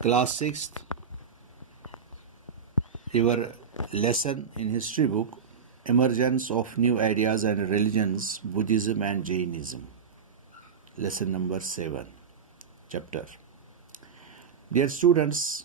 Class 6th, your lesson in history book, Emergence of New Ideas and Religions, Buddhism and Jainism. Lesson number 7, chapter. Dear students,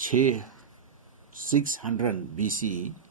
600 BC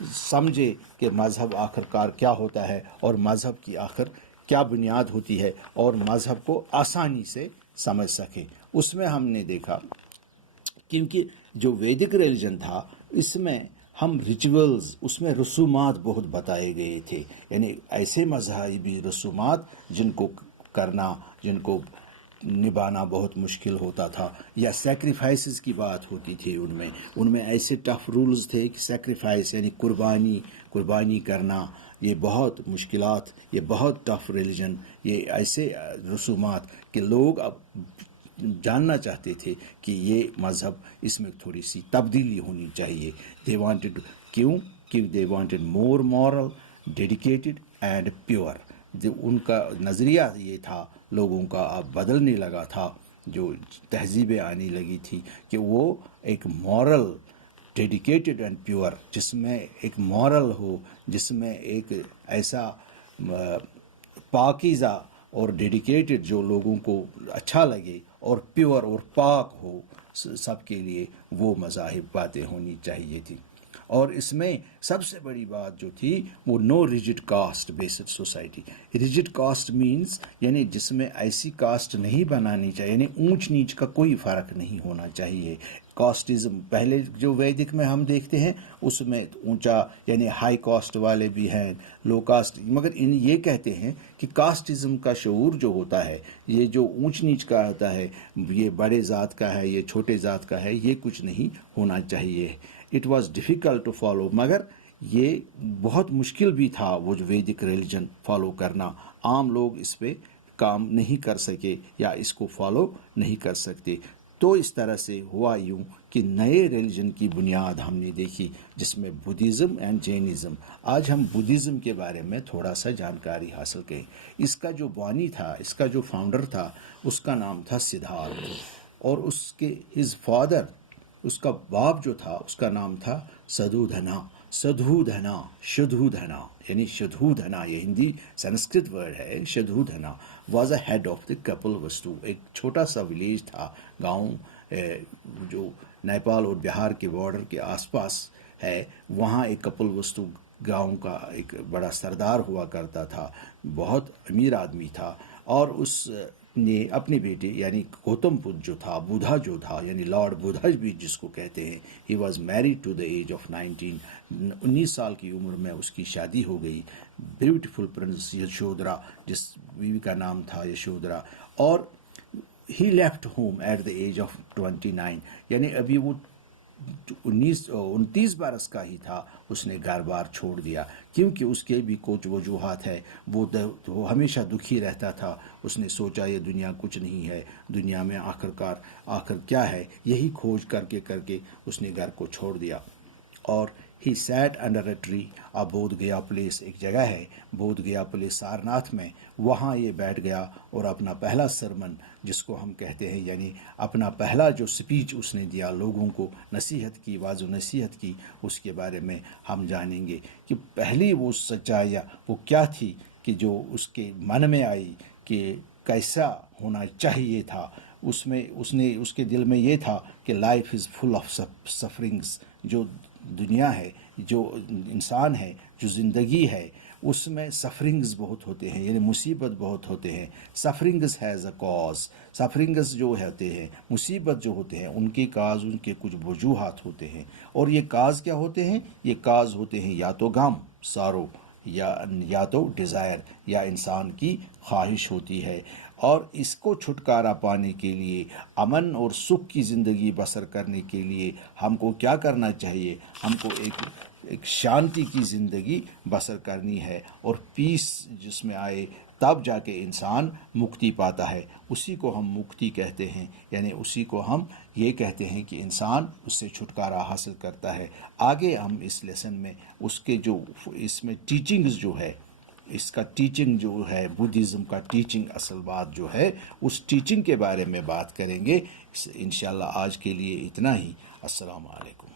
سمجھے کہ مذہب آخر کار کیا ہوتا ہے اور مذہب کی آخر کیا بنیاد ہوتی ہے، اور مذہب کو آسانی سے سمجھ سکے۔ اس میں ہم نے دیکھا کیونکہ جو ویدک ریلیجن تھا اس میں ہم ریچولز، اس میں رسومات بہت بتائے گئے تھے، یعنی ایسے مذہبی رسومات جن کو کرنا، جن کو نبھانا بہت مشکل ہوتا تھا، یا سیکریفائسز کی بات ہوتی تھی ان میں ایسے ٹف رولز تھے کہ سیکریفائس یعنی قربانی کرنا، یہ بہت مشکلات، یہ بہت ٹف ریلیجن، یہ ایسے رسومات کہ لوگ اب جاننا چاہتے تھے کہ یہ مذہب اس میں تھوڑی سی تبدیلی ہونی چاہیے۔ دے وانٹڈ، کیوں کہ they wanted more moral, dedicated and pure. ان کا نظریہ یہ تھا، لوگوں کا اب بدلنے لگا تھا، جو تہذیبیں آنے لگی تھی کہ وہ ایک مورل، ڈیڈیکیٹڈ اینڈ پیور، جس میں ایک مورل ہو، جس میں ایک ایسا پاکیزہ اور ڈیڈیکیٹڈ جو لوگوں کو اچھا لگے، اور پیور اور پاک ہو سب کے لیے، وہ مذاہب باتیں ہونی چاہیے تھی۔ اور اس میں سب سے بڑی بات جو تھی وہ no rigid caste based society. Rigid caste means یعنی جس میں ایسی کاسٹ نہیں بنانی چاہیے، یعنی اونچ نیچ کا کوئی فرق نہیں ہونا چاہیے۔ کاسٹزم پہلے جو ویدک میں ہم دیکھتے ہیں اس میں اونچا یعنی ہائی کاسٹ والے بھی ہیں، لو کاسٹ، مگر یہ کہتے ہیں کہ کاسٹزم کا شعور جو ہوتا ہے، یہ جو اونچ نیچ کا ہوتا ہے، یہ بڑے ذات کا ہے، یہ چھوٹے ذات کا ہے، یہ کچھ نہیں ہونا چاہیے۔ It was difficult to follow, مگر یہ بہت مشکل بھی تھا وہ جو ویدک ریلیجن فالو کرنا۔ عام لوگ اس پہ کام نہیں کر سکے یا اس کو فالو نہیں کر سکتے۔ تو اس طرح سے ہوا یوں کہ نئے ریلیجن کی بنیاد ہم نے دیکھی، جس میں بدھزم اینڈ جینزم۔ آج ہم بدھزم کے بارے میں تھوڑا سا جانکاری حاصل کریں۔ اس کا جو بانی تھا، اس کا جو فاؤنڈر تھا، اس کا نام تھا سدھارتھ، اور اس کے ہز فادر، اس کا باپ جو تھا اس کا نام تھا شدھودھنا یعنی شدھودھنا، یہ ہندی سنسکرت ورڈ ہے۔ Shuddhodana was a head of the Kapilavastu, ایک چھوٹا سا ولیج تھا، گاؤں جو نیپال اور بہار کے بارڈر کے آس پاس ہے، وہاں ایک کپل وستو گاؤں کا ایک بڑا سردار ہوا کرتا تھا، بہت امیر آدمی تھا، اور اس نے اپنے بیٹے یعنی گوتم بدھ جو تھا، بدھا جو تھا یعنی لارڈ بدھا بھی جس کو کہتے ہیں، he was married to the age of 19 سال کی عمر میں اس کی شادی ہو گئی، بیوٹیفل پرنس یشودھرا، جس بیوی کا نام تھا یشودھرا، اور he left home at the age of 29، یعنی ابھی وہ 29 برس کا ہی تھا، اس نے گھر بار چھوڑ دیا، کیونکہ اس کے بھی کچھ وجوہات ہے، وہ ہمیشہ دکھی رہتا تھا۔ اس نے سوچا یہ دنیا کچھ نہیں ہے، دنیا میں آخر کیا ہے، یہی کھوج کر کے اس نے گھر کو چھوڑ دیا، اور ہی سیٹ انڈر اے ٹری۔ اب بودھ گیا پلیس ایک جگہ ہے، بودھ گیا پلیس سارناتھ میں، وہاں یہ بیٹھ گیا اور اپنا پہلا سرمن جس کو ہم کہتے ہیں، یعنی اپنا پہلا جو سپیچ اس نے دیا، لوگوں کو نصیحت کی، واض و نصیحت کی، اس کے بارے میں ہم جانیں گے کہ پہلی وہ سچائیاں وہ کیا تھی کہ جو اس کے من میں آئی کہ کیسا ہونا چاہیے تھا۔ اس کے دل میں یہ تھا کہ لائف از فل آف سفرنگس، جو دنیا ہے، جو انسان ہے، جو زندگی ہے، اس میں سفرنگز بہت ہوتے ہیں، یعنی مصیبت بہت ہوتے ہیں۔ سفرنگز ہیز اے کاز، سفرنگز جو ہوتے ہیں، مصیبت جو ہوتے ہیں، ان کے کاز، ان کے کچھ وجوہات ہوتے ہیں، اور یہ کاز کیا ہوتے ہیں؟ یہ کاز ہوتے ہیں یا تو غم، سارو، یا تو ڈیزائر، یا انسان کی خواہش ہوتی ہے، اور اس کو چھٹکارا پانے کے لیے، امن اور سکھ کی زندگی بسر کرنے کے لیے ہم کو کیا کرنا چاہیے؟ ہم کو ایک شانتی کی زندگی بسر کرنی ہے، اور پیس جس میں آئے تب جا کے انسان مکتی پاتا ہے، اسی کو ہم مکتی کہتے ہیں، یعنی اسی کو ہم یہ کہتے ہیں کہ انسان اس سے چھٹکارا حاصل کرتا ہے۔ آگے ہم اس لیسن میں اس کے جو اس میں ٹیچنگز جو ہے، اس کا ٹیچنگ جو ہے، بدھزم کا ٹیچنگ، اصل بات جو ہے اس ٹیچنگ کے بارے میں بات کریں گے۔ انشاءاللہ آج کے لیے اتنا ہی۔ السلام علیکم۔